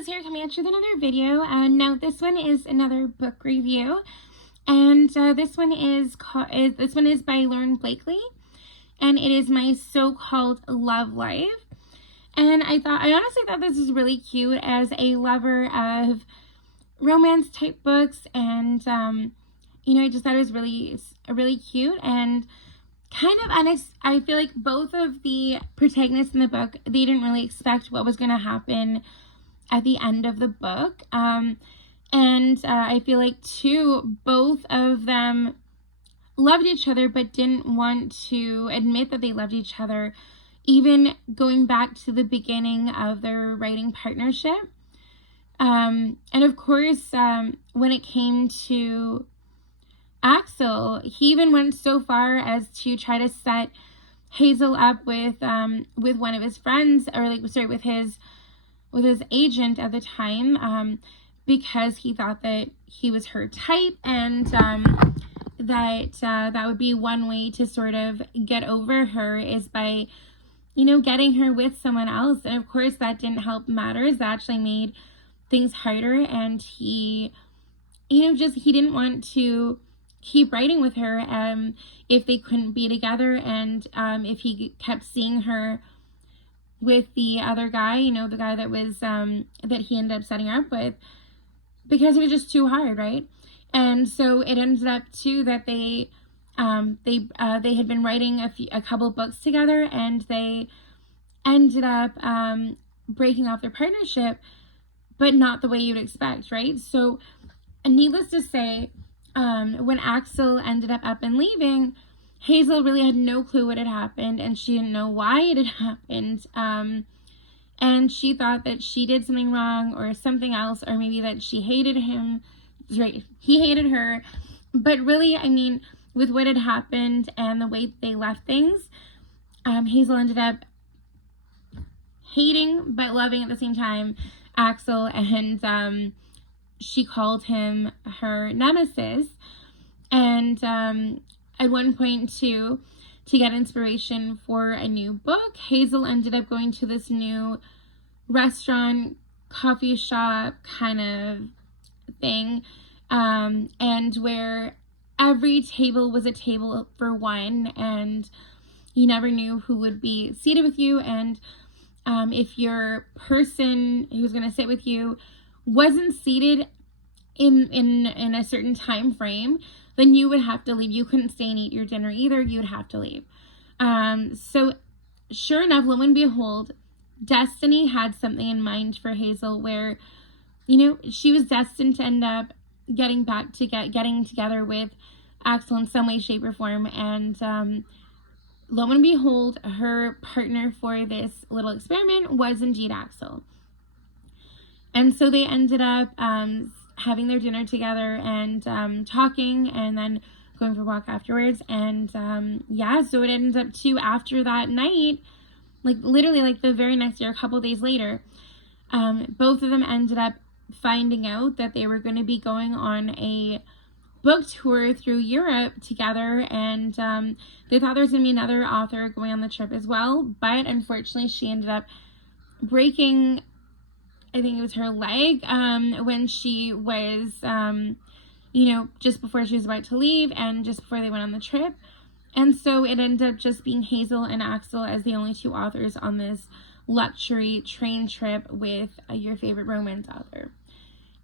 Liz here, coming at you with another video. Now this one is another book review, and this one is by Lauren Blakely, and it is My So-Called Love Life. And I honestly thought this was really cute as a lover of romance type books, and I just thought it was really cute and kind of I feel like both of the protagonists in the book, they didn't really expect what was going to happen at the end of the book. I feel like too, both of them loved each other but didn't want to admit that they loved each other, even going back to the beginning of their writing partnership. And of course, when it came to Axel, he even went so far as to try to set Hazel up with one of his friends, or with his agent at the time, because he thought that he was her type, and that would be one way to sort of get over her, is by getting her with someone else. And of course that didn't help matters. That actually made things harder, and he didn't want to keep writing with her if they couldn't be together, and if he kept seeing her with the other guy, the guy that was that he ended up setting her up with, because it was just too hard, right? And so it ended up too that they had been writing a couple books together, and they ended up breaking off their partnership, but not the way you'd expect, right? So needless to say, when Axel ended up and leaving, Hazel really had no clue what had happened, and she didn't know why it had happened. And she thought that she did something wrong or something else, or maybe that she hated him, right? He hated her. But really, with what had happened and the way they left things, Hazel ended up hating but loving at the same time Axel, and she called him her nemesis. And at one point too, to get inspiration for a new book, Hazel ended up going to this new restaurant, coffee shop kind of thing, and where every table was a table for one, and you never knew who would be seated with you. And if your person who's going to sit with you wasn't seated in a certain time frame, then you would have to leave. You couldn't stay and eat your dinner either. You'd have to leave. So sure enough, lo and behold, destiny had something in mind for Hazel, where she was destined to end up getting together with Axel in some way, shape, or form. And lo and behold, her partner for this little experiment was indeed Axel. And so they ended up having their dinner together, and talking, and then going for a walk afterwards. And so it ends up too, after that night, literally the very next year, a couple days later, both of them ended up finding out that they were going to be going on a book tour through Europe together, and they thought there was going to be another author going on the trip as well, but unfortunately she ended up breaking, I think it was her leg, when she was, just before she was about to leave, and just before they went on the trip. And so it ended up just being Hazel and Axel as the only two authors on this luxury train trip with your favorite romance author.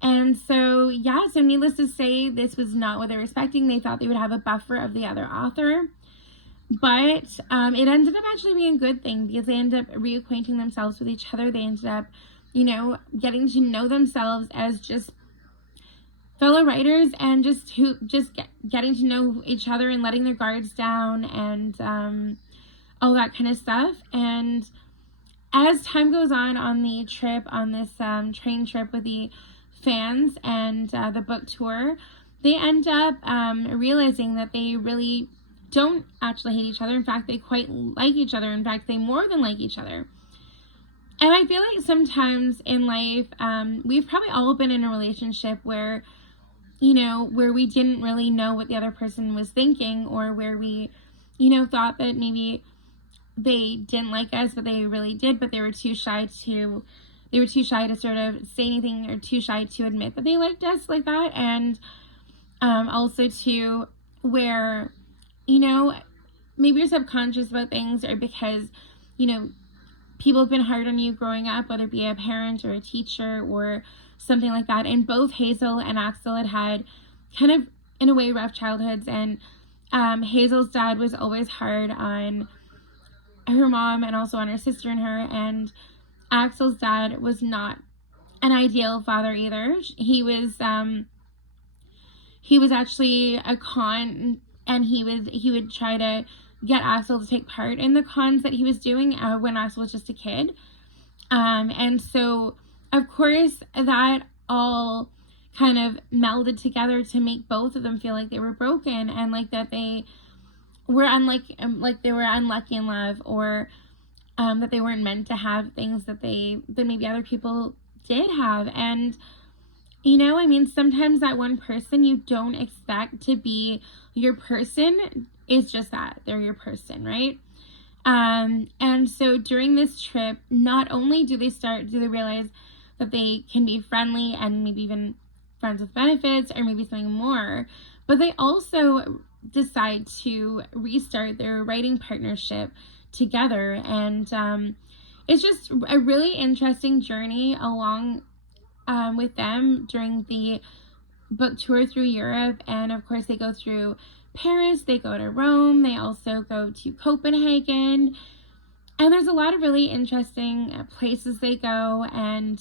And so, so needless to say, this was not what they were expecting. They thought they would have a buffer of the other author. But it ended up actually being a good thing, because they ended up reacquainting themselves with each other. They ended up getting to know themselves as just fellow writers, and getting to know each other, and letting their guards down, and all that kind of stuff. And as time goes on the trip, on this train trip with the fans and the book tour, they end up realizing that they really don't actually hate each other. In fact, they quite like each other. In fact, they more than like each other. And I feel like sometimes in life, we've probably all been in a relationship where, where we didn't really know what the other person was thinking, or where we, thought that maybe they didn't like us, but they really did, but they were too shy to they were too shy to sort of say anything, or too shy to admit that they liked us like that. And also too, where, you know, maybe you're subconscious about things, or because, you know, people have been hard on you growing up, whether it be a parent or a teacher or something like that. And both Hazel and Axel had kind of, in a way, rough childhoods. And Hazel's dad was always hard on her mom and also on her sister and her. And Axel's dad was not an ideal father either. He was actually a con, and he would try to get Axel to take part in the cons that he was doing when Axel was just a kid. And so, of course, that all kind of melded together to make both of them feel like they were broken, and like that they were unlucky in love, or that they weren't meant to have things that maybe other people did have. And, you know, I mean, sometimes that one person you don't expect to be your person is just that. They're your person, right? And so during this trip, not only do they realize that they can be friendly and maybe even friends with benefits, or maybe something more, but they also decide to restart their writing partnership together. And it's just a really interesting journey along with them during the book tour through Europe. And of course, they go through Paris, they go to Rome, they also go to Copenhagen, and there's a lot of really interesting places they go. And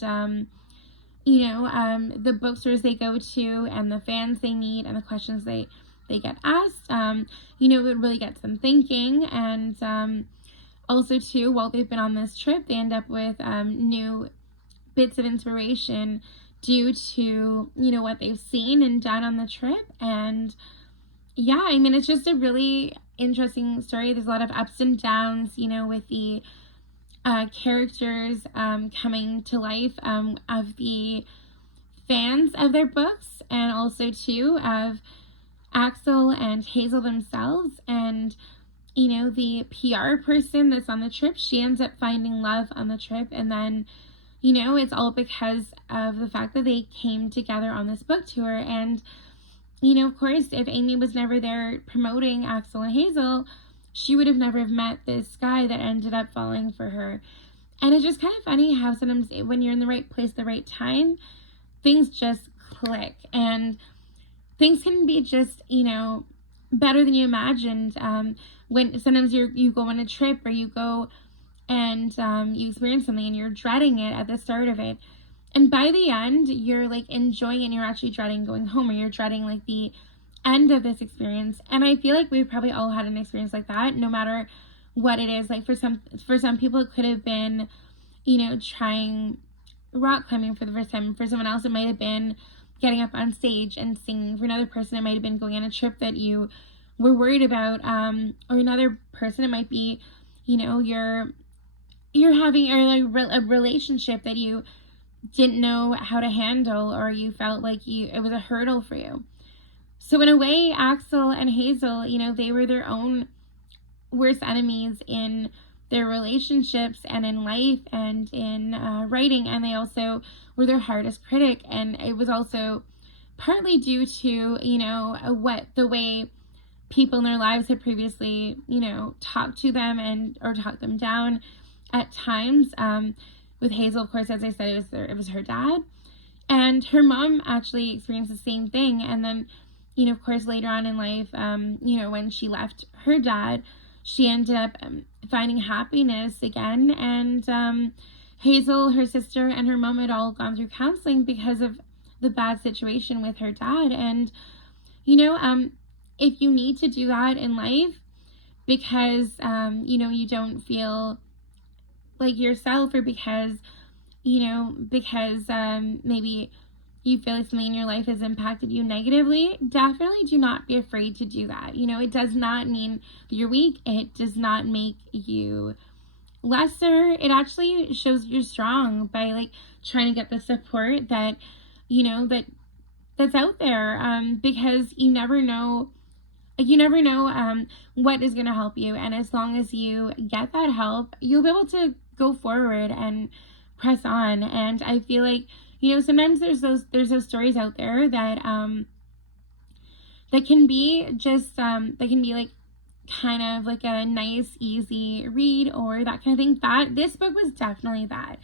the bookstores they go to, and the fans they meet, and the questions they get asked, it really gets them thinking. And also too, while they've been on this trip, they end up with new bits of inspiration due to, what they've seen and done on the trip. And yeah, I mean, it's just a really interesting story. There's a lot of ups and downs, with the characters coming to life of the fans of their books, and also too of Axel and Hazel themselves. And the PR person that's on the trip, she ends up finding love on the trip. And then it's all because of the fact that they came together on this book tour. And of course, if Amy was never there promoting Axel and Hazel, she would have never met this guy that ended up falling for her. And it's just kind of funny how sometimes when you're in the right place, the right time, things just click. And things can be just, better than you imagined. When sometimes you go on a trip, or you go and you experience something and you're dreading it at the start of it, and by the end you're like enjoying it, and you're actually dreading going home, or you're dreading like the end of this experience. And I feel like we've probably all had an experience like that, no matter what it is. Like for some people it could have been trying rock climbing for the first time. For someone else it might have been getting up on stage and singing. For another person it might have been going on a trip that you were worried about, or another person it might be you're having a relationship that you didn't know how to handle, or you felt like it was a hurdle for you. So in a way, Axel and Hazel, they were their own worst enemies in their relationships and in life and in writing, and they also were their hardest critic. And it was also partly due to the way people in their lives had previously talked to them or talked them down at times. With Hazel, of course, as I said, it was her dad, and her mom actually experienced the same thing. And then of course, later on in life, when she left her dad, she ended up finding happiness again. And Hazel, her sister, and her mom had all gone through counseling because of the bad situation with her dad. And if you need to do that in life because you don't feel like yourself, or because maybe you feel like something in your life has impacted you negatively, definitely do not be afraid to do that. It does not mean you're weak. It does not make you lesser. It actually shows you're strong by like trying to get the support that that's out there, because you never know what is going to help you. And as long as you get that help, you'll be able to go forward and press on. And I feel like, you know, sometimes there's those stories out there that that can be just that can be like kind of like a nice easy read or that kind of thing. That this book was definitely that.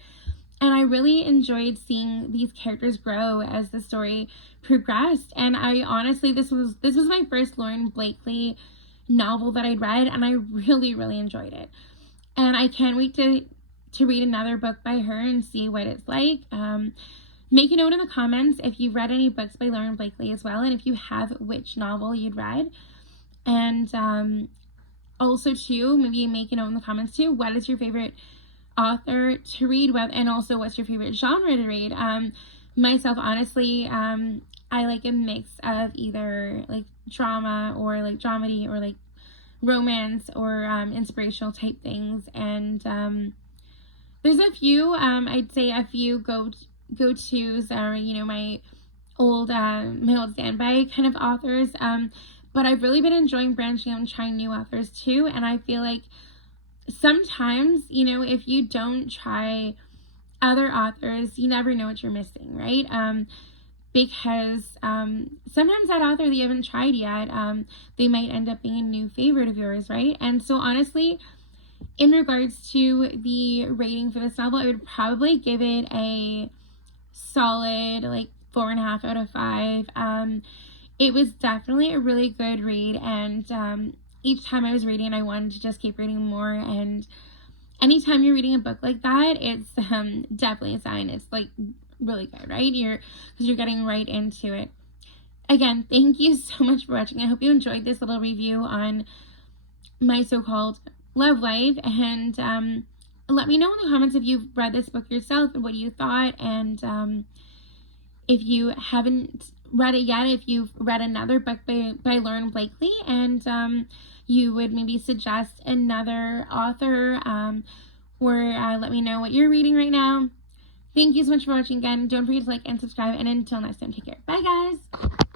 And I really enjoyed seeing these characters grow as the story progressed. And I honestly, this was my first Lauren Blakely novel that I'd read, and I really, really enjoyed it. And I can't wait to read another book by her and see what it's like. Make a note in the comments if you've read any books by Lauren Blakely as well, and if you have, which novel you'd read. And also too, maybe make a note in the comments too, what is your favorite author to read with, and also what's your favorite genre to read. Myself, honestly, I like a mix of either like drama or like dramedy or like romance or inspirational type things. And there's a few, I'd say a few go-tos are, you know, my old standby kind of authors, but I've really been enjoying branching out and trying new authors too. And I feel like sometimes, you know, if you don't try other authors, you never know what you're missing, right? Because sometimes that author that you haven't tried yet, they might end up being a new favorite of yours, right? And so honestly, in regards to the rating for this novel, I would probably give it a solid like 4.5 out of 5. It was definitely a really good read, and each time I was reading, I wanted to just keep reading more. And anytime you're reading a book like that, it's definitely a sign it's like really good, right? Because you're getting right into it. Again, thank you so much for watching. I hope you enjoyed this little review on my so-called love life, and let me know in the comments if you've read this book yourself and what you thought. And if you haven't read it yet, if you've read another book by Lauren Blakely, and you would maybe suggest another author, or let me know what you're reading right now. Thank you so much for watching again. Don't forget to like and subscribe, and until next time, take care. Bye, guys.